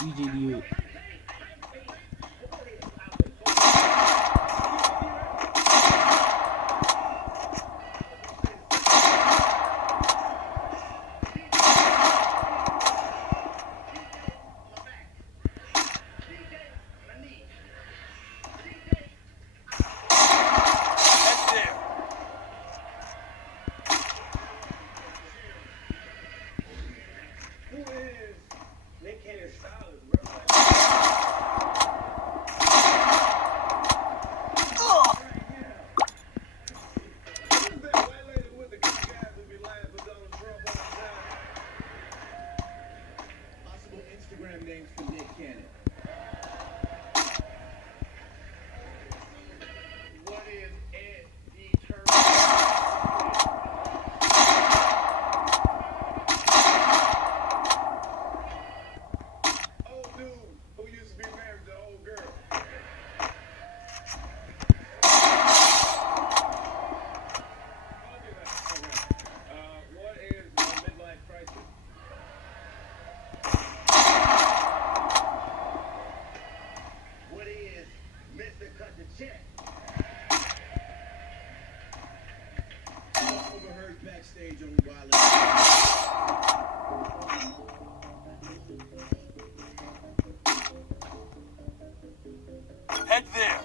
EJDU. Head there.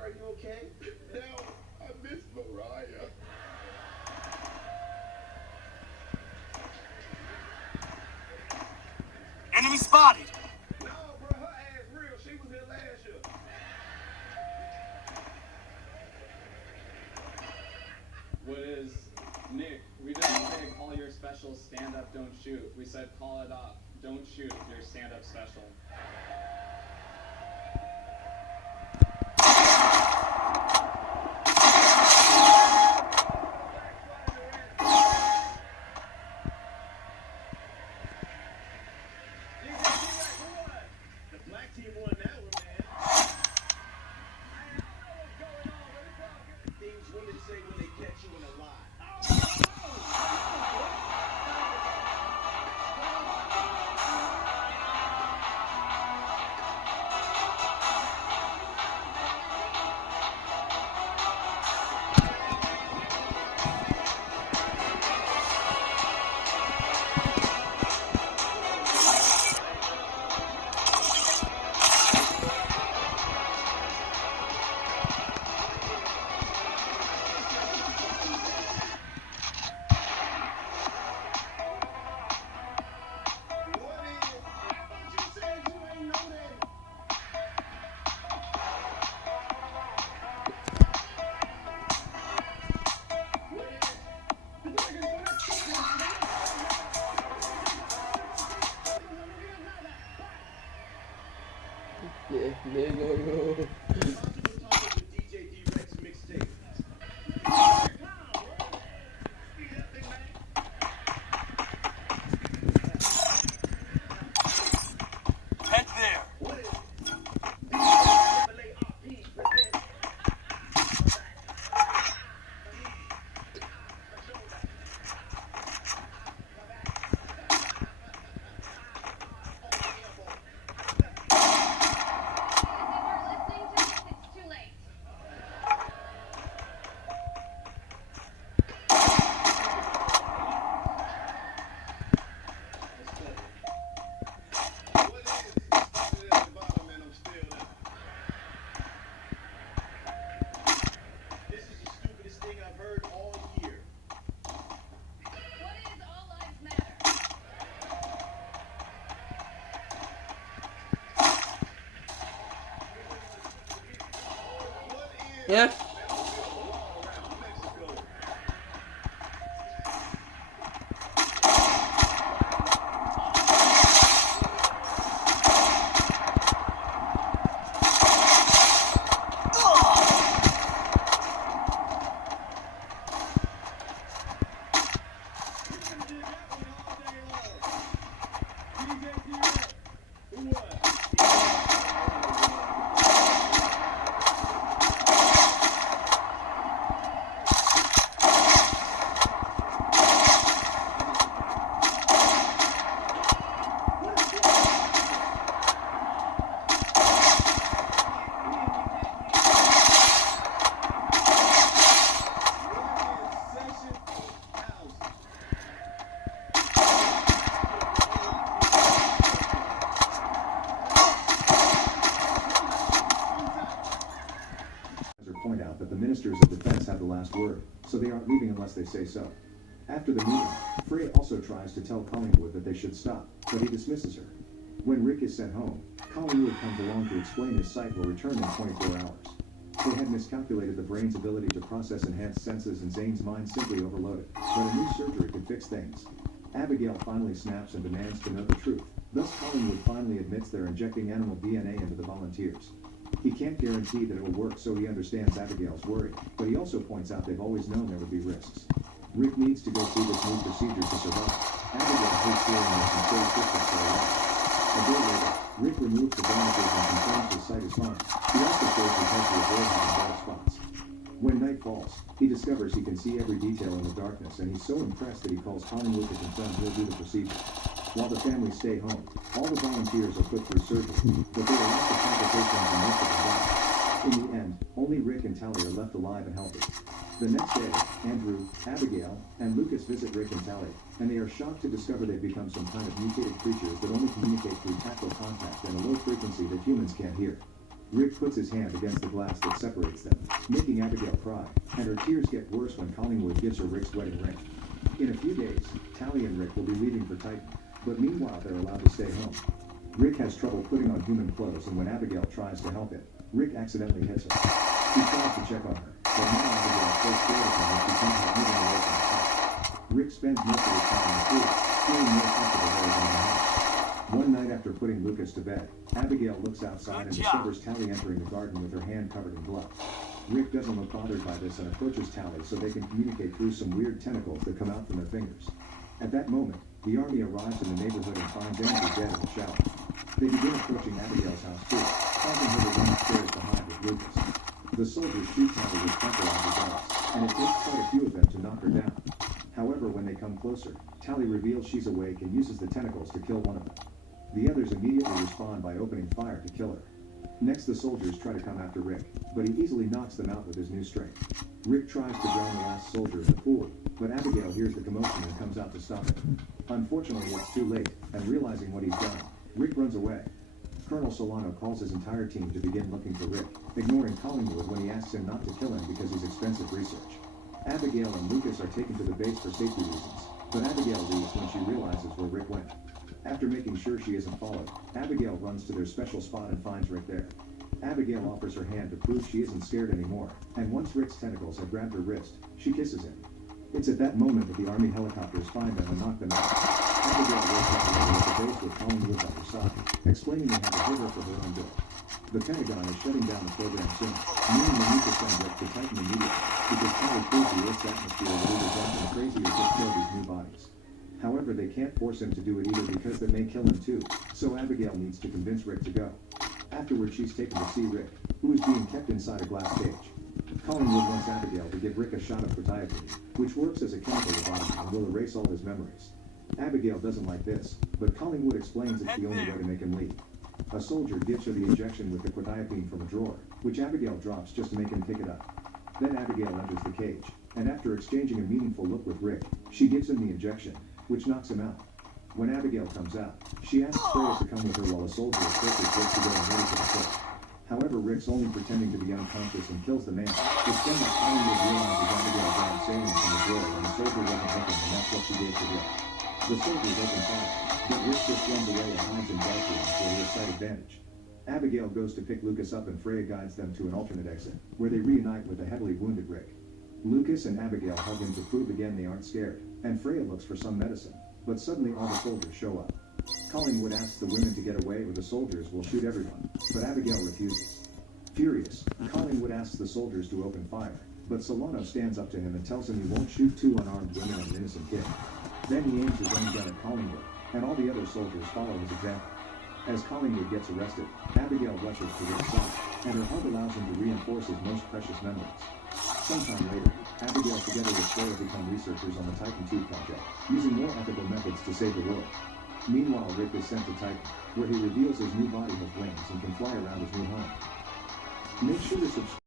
Are you okay? No, I miss Mariah. Enemy spotted. No, bro, her ass real. She was here last year. What is, Nick, we didn't say call your special stand up, don't shoot. We said call it up, don't shoot your stand up special. The black team won that one, man. I don't know what's going on. Nigga. DJ D-Rex mixtape. Head there. Yeah. Point out that the ministers of defense have the last word, so they aren't leaving unless they say so. After the meeting, Frey also tries to tell Collingwood that they should stop, but he dismisses her. When Rick is sent home, Collingwood comes along to explain his sight will return in 24 hours. They had miscalculated the brain's ability to process enhanced senses and Zane's mind simply overloaded, but a new surgery could fix things. Abigail finally snaps and demands to know the truth. Thus Collingwood finally admits they're injecting animal DNA into the volunteers. He can't guarantee that it will work, so he understands Abigail's worry, but he also points out they've always known there would be risks. Rick needs to go through this new procedure to survive. Abigail hates hearing this and stays distant for a while. A day later, Rick removes the bandages and confirms his sight is fine. He also shows his head to avoid having bald spots. When night falls, he discovers he can see every detail in the darkness, and he's so impressed that he calls Collingwood to confirm he'll do the procedure. While the family stay home, all the volunteers are put through surgery, but there are lots of complications and most of them die. In the end, only Rick and Tally are left alive and healthy. The next day, Andrew, Abigail, and Lucas visit Rick and Tally, and they are shocked to discover they've become some kind of mutated creatures that only communicate through tactile contact and a low frequency that humans can't hear. Rick puts his hand against the glass that separates them, making Abigail cry, and her tears get worse when Collingwood gives her Rick's wedding ring. In a few days, Tally and Rick will be leaving for Titan, but meanwhile they're allowed to stay home. Rick has trouble putting on human clothes, and when Abigail tries to help him, Rick accidentally hits her. He tries to check on her, but now Abigail is so scared of him that she can't help moving away from the house. Rick spends most of his time in the pool, feeling more comfortable there than in the house. One night after putting Lucas to bed, Abigail looks outside and discovers Tally entering the garden with her hand covered in blood. Rick doesn't look bothered by this and approaches Tally so they can communicate through some weird tentacles that come out from their fingers. At that moment, the army arrives in the neighborhood and finds Andrew dead in the shower. They begin approaching Abigail's house too, causing her to run upstairs to hide with Lucas. The soldiers shoot Tally with tranquilizer darts, and it takes quite a few of them to knock her down. However, when they come closer, Tally reveals she's awake and uses the tentacles to kill one of them. The others immediately respond by opening fire to kill her. Next, the soldiers try to come after Rick, but he easily knocks them out with his new strength. Rick tries to drown the last soldier in the pool, but Abigail hears the commotion and comes out to stop it. Unfortunately, it's too late, and realizing what he's done, Rick runs away. Colonel Solano calls his entire team to begin looking for Rick, ignoring Collingwood when he asks him not to kill him because he's expensive research. Abigail and Lucas are taken to the base for safety reasons, but Abigail leaves when she realizes where Rick went. After making sure she isn't followed, Abigail runs to their special spot and finds Rick there. Abigail offers her hand to prove she isn't scared anymore, and once Rick's tentacles have grabbed her wrist, she kisses him. It's at that moment that the army helicopters find them and knock them out. Abigail wakes up alone at the base with Collingwood by her side, explaining they had to hit her for her own good. The Pentagon is shutting down the program soon, meaning they need to send Rick to Titan immediately, because Kali proves the Earth's atmosphere will either dump him crazy or just kill these new bodies. However, they can't force him to do it either because that may kill him too, so Abigail needs to convince Rick to go. Afterwards, she's taken to see Rick, who is being kept inside a glass cage. Collingwood wants Abigail to give Rick a shot of quetiapine, which works as a chemical lobotomy and will erase all his memories. Abigail doesn't like this, but Collingwood explains it's the only way to make him leave. A soldier gives her the injection with the quetiapine from a drawer, which Abigail drops just to make him pick it up. Then Abigail enters the cage, and after exchanging a meaningful look with Rick, she gives him the injection, which knocks him out. When Abigail comes out, she asks Freya to come with her while a soldier approaches Rick to go and ready for the kill. However, Rick's only pretending to be unconscious and kills the man, which then Collingwood realizes Abigail grabbed saline from the drawer and the soldier wasn't looking, and that's what she gave to Rick. The soldiers open fire, but Rick just runs away and hides in dark rooms where he has sight advantage. Abigail goes to pick Lucas up and Freya guides them to an alternate exit, where they reunite with the heavily wounded Rick. Lucas and Abigail hug him to prove again they aren't scared, and Freya looks for some medicine, but suddenly all the soldiers show up. Collingwood asks the women to get away or the soldiers will shoot everyone, but Abigail refuses. Furious, Collingwood asks the soldiers to open fire, but Solano stands up to him and tells him he won't shoot two unarmed women and an innocent kid. Then he aims his own gun at Collingwood, and all the other soldiers follow his example. As Collingwood gets arrested, Abigail rushes to Rick's side, and her hug allows him to reinforce his most precious memories. Sometime later, Abigail together with Freya become researchers on the Titan II project, using more ethical methods to save the world. Meanwhile, Rick is sent to Titan, where he reveals his new body has wings and can fly around his new home. Make sure to subscribe.